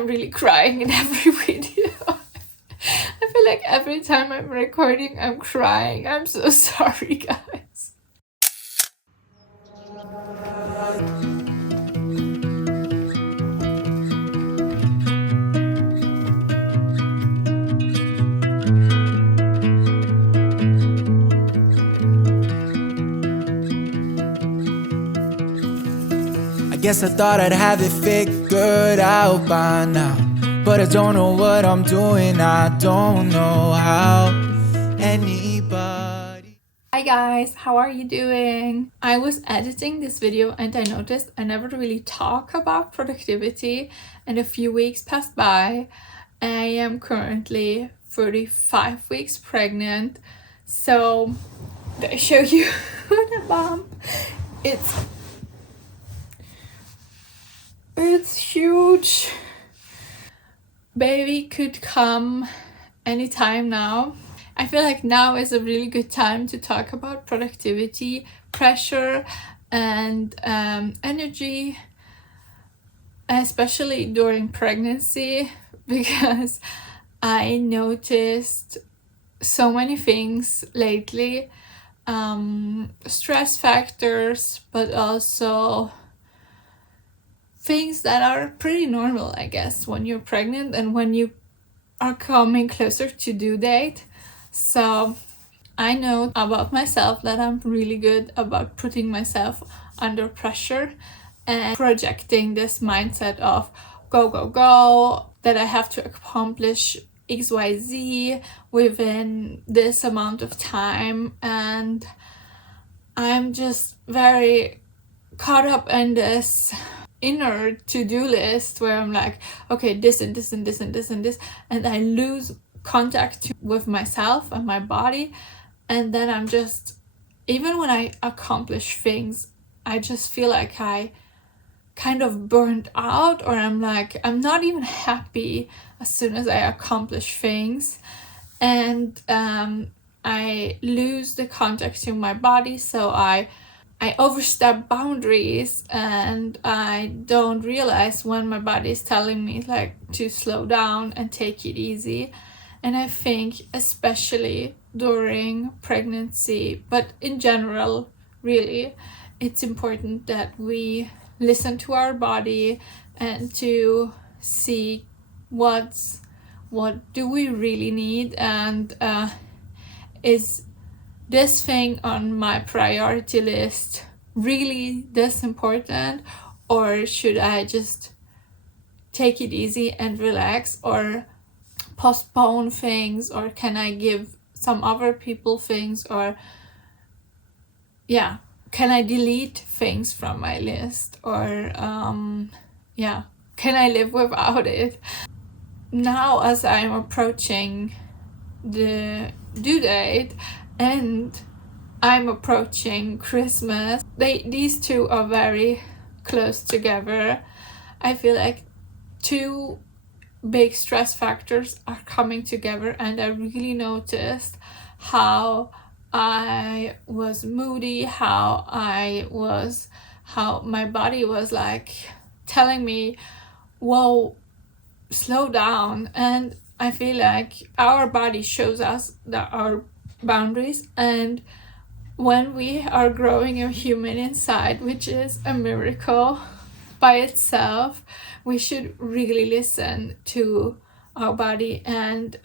I'm really crying in every video. I feel like every time I'm recording, I'm crying. I'm so sorry, guys. I guess I thought I'd have it figured out by now, but I don't know what I'm doing, I don't know how anybody. Hi guys, how are you doing? I was editing this video and I noticed I never really talk about productivity, and a few weeks passed by. I am currently 35 weeks pregnant, so I show you the bump. It's huge. Baby could come anytime now. I feel like now is a really good time to talk about productivity, pressure, and energy, especially during pregnancy, because I noticed so many things lately, stress factors, but also things that are pretty normal, I guess, when you're pregnant and when you are coming closer to due date. So I know about myself that I'm really good about putting myself under pressure and projecting this mindset of go, go, go, that I have to accomplish XYZ within this amount of time. And I'm just very caught up in this inner to-do list where I'm like, okay, this and this and this and this and this, and I lose contact with myself and my body. And then I'm just, even when I accomplish things, I just feel like I kind of burned out, or I'm not even happy as soon as I accomplish things. And I lose the contact to my body, so I overstep boundaries, and I don't realize when my body is telling me like to slow down and take it easy. And I think especially during pregnancy, but in general, really, it's important that we listen to our body and to see what do we really need, and is this thing on my priority list really this important, or should I just take it easy and relax, or postpone things, or can I give some other people things, or can I delete things from my list, or can I live without it? Now, as I'm approaching the due date and I'm approaching Christmas, these two are very close together. I feel like two big stress factors are coming together, and I really noticed how I was moody, how my body was like telling me, whoa, slow down. And I feel like our body shows us that our boundaries, and when we are growing a human inside, which is a miracle by itself, we should really listen to our body and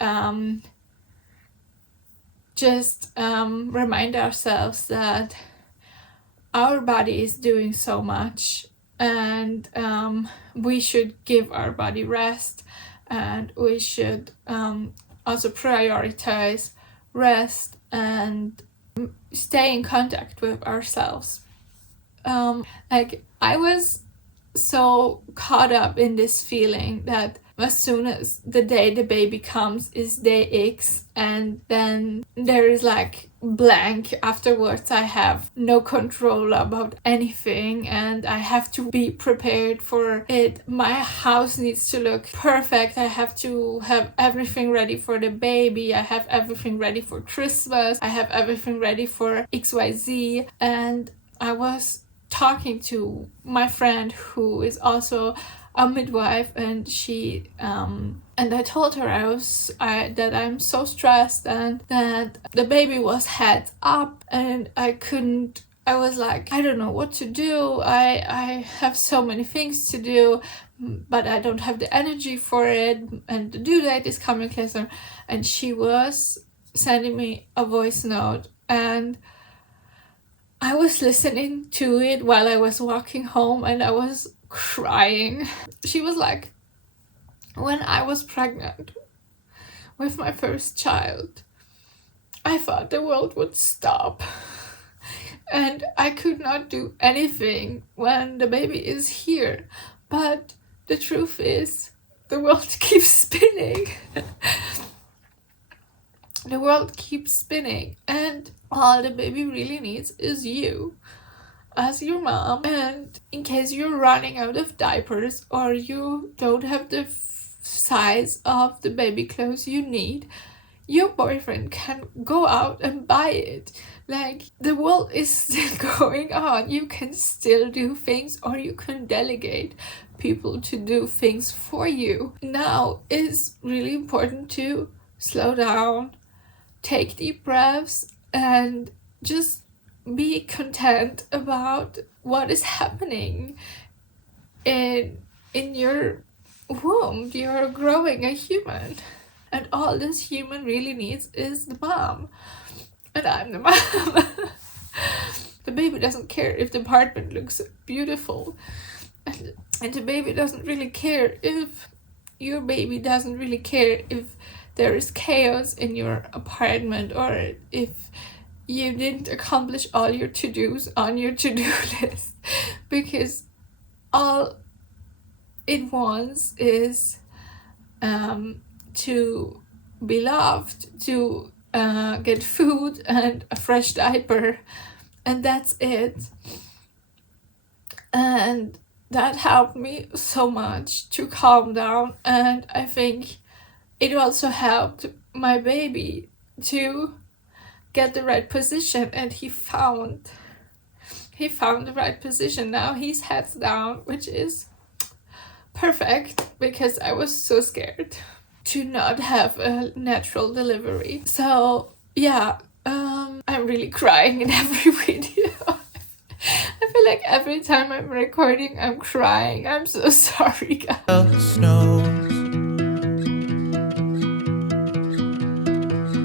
just remind ourselves that our body is doing so much, and we should give our body rest, and we should also prioritize rest and stay in contact with ourselves. I was so caught up in this feeling that as soon as the day the baby comes is day X, and then there is like blank afterwards. I have no control about anything, and I have to be prepared for it. My house needs to look perfect. I have to have everything ready for the baby. I have everything ready for Christmas. I have everything ready for XYZ. And I was talking to my friend who is also a midwife, and she and I told her that I'm so stressed and that the baby was head up and I was like, I don't know what to do. I have so many things to do, but I don't have the energy for it, and the due date is coming closer. And she was sending me a voice note, and I was listening to it while I was walking home, and I was crying. She was like, when I was pregnant with my first child, I thought the world would stop. And I could not do anything when the baby is here. But the truth is, the world keeps spinning. The world keeps spinning, and all the baby really needs is you as your mom. And in case you're running out of diapers or you don't have the size of the baby clothes you need, your boyfriend can go out and buy it. Like, the world is still going on. You can still do things, or you can delegate people to do things for you. Now it's really important to slow down, take deep breaths, and just be content about what is happening in your womb. You're growing a human, and all this human really needs is the mom. And I'm the mom. The baby doesn't care if the apartment looks beautiful, and the baby doesn't really care if your baby doesn't really care if there is chaos in your apartment, or if you didn't accomplish all your to-dos on your to-do list, because all it wants is to be loved, to get food and a fresh diaper, and that's it. And that helped me so much to calm down, and I think it also helped my baby to get the right position, and he found the right position. Now he's heads down, which is perfect, because I was so scared to not have a natural delivery. So yeah, I'm really crying in every video. I feel like every time I'm recording, I'm crying. I'm so sorry, guys.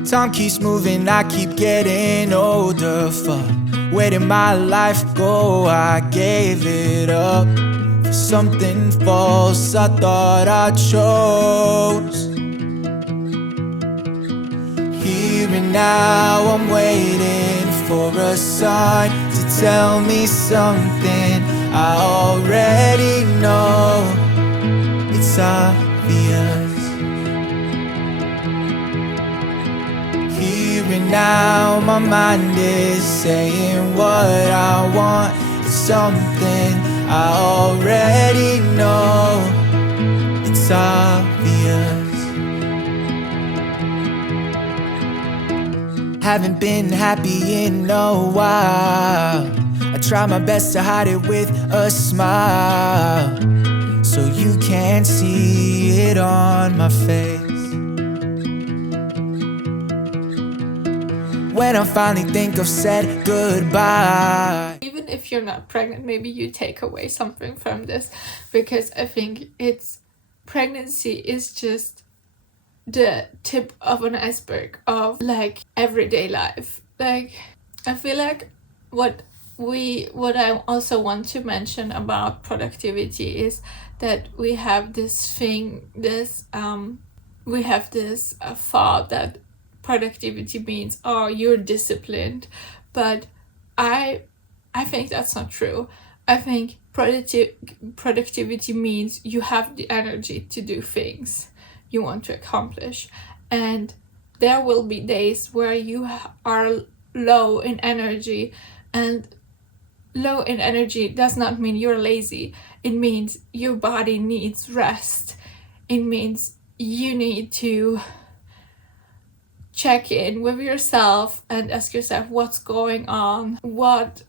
Time keeps moving, I keep getting older. Fuck, where did my life go? I gave it up for something false I thought I chose. Here and now I'm waiting for a sign to tell me something I already know. It's obvious. Here and now my mind is saying what I want. It's something I already know. It's obvious. Haven't been happy in a while. I try my best to hide it with a smile, so you can't see it on my face. When I finally think I've said goodbye. Even if you're not pregnant, maybe you take away something from this, because I think pregnancy is just the tip of an iceberg of like everyday life. Like, I feel like what I also want to mention about productivity is that we have this thought that productivity means, oh, you're disciplined, but I think that's not true. I think productivity means you have the energy to do things you want to accomplish, and there will be days where you are low in energy, and low in energy does not mean you're lazy. It means your body needs rest. It means you need to check in with yourself and ask yourself what's going on, what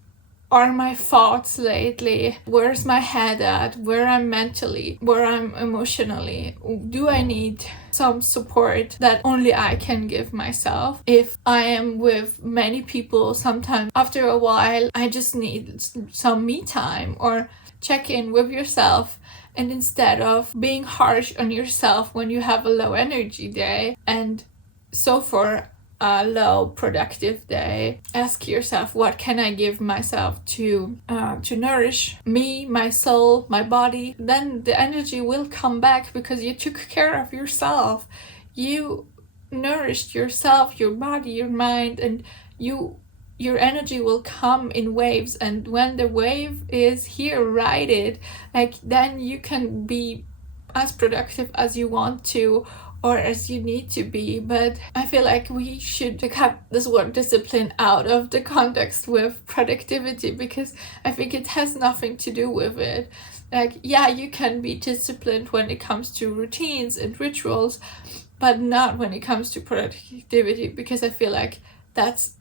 are my thoughts lately? Where's my head at? Where I'm mentally? Where I'm emotionally? Do I need some support that only I can give myself? If I am with many people, sometimes after a while, I just need some me time, or check in with yourself. And instead of being harsh on yourself when you have a low energy day, and so for a low productive day, ask yourself, what can I give myself to nourish me, my soul, my body? Then the energy will come back because you took care of yourself. You nourished yourself, your body, your mind, and your energy will come in waves. And when the wave is here, ride it. Like, then you can be as productive as you want to, or as you need to be. But I feel like we should cut this word discipline out of the context with productivity, because I think it has nothing to do with it. Like, yeah, you can be disciplined when it comes to routines and rituals, but not when it comes to productivity, because I feel like that's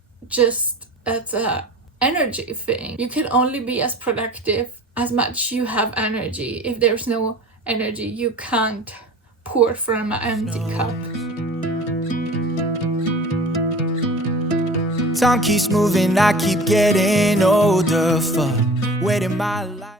a energy thing. You can only be as productive as much you have energy. If there's no energy, you can't pour from an empty cup. Time keeps moving, I keep getting older. Fuck, waiting my life.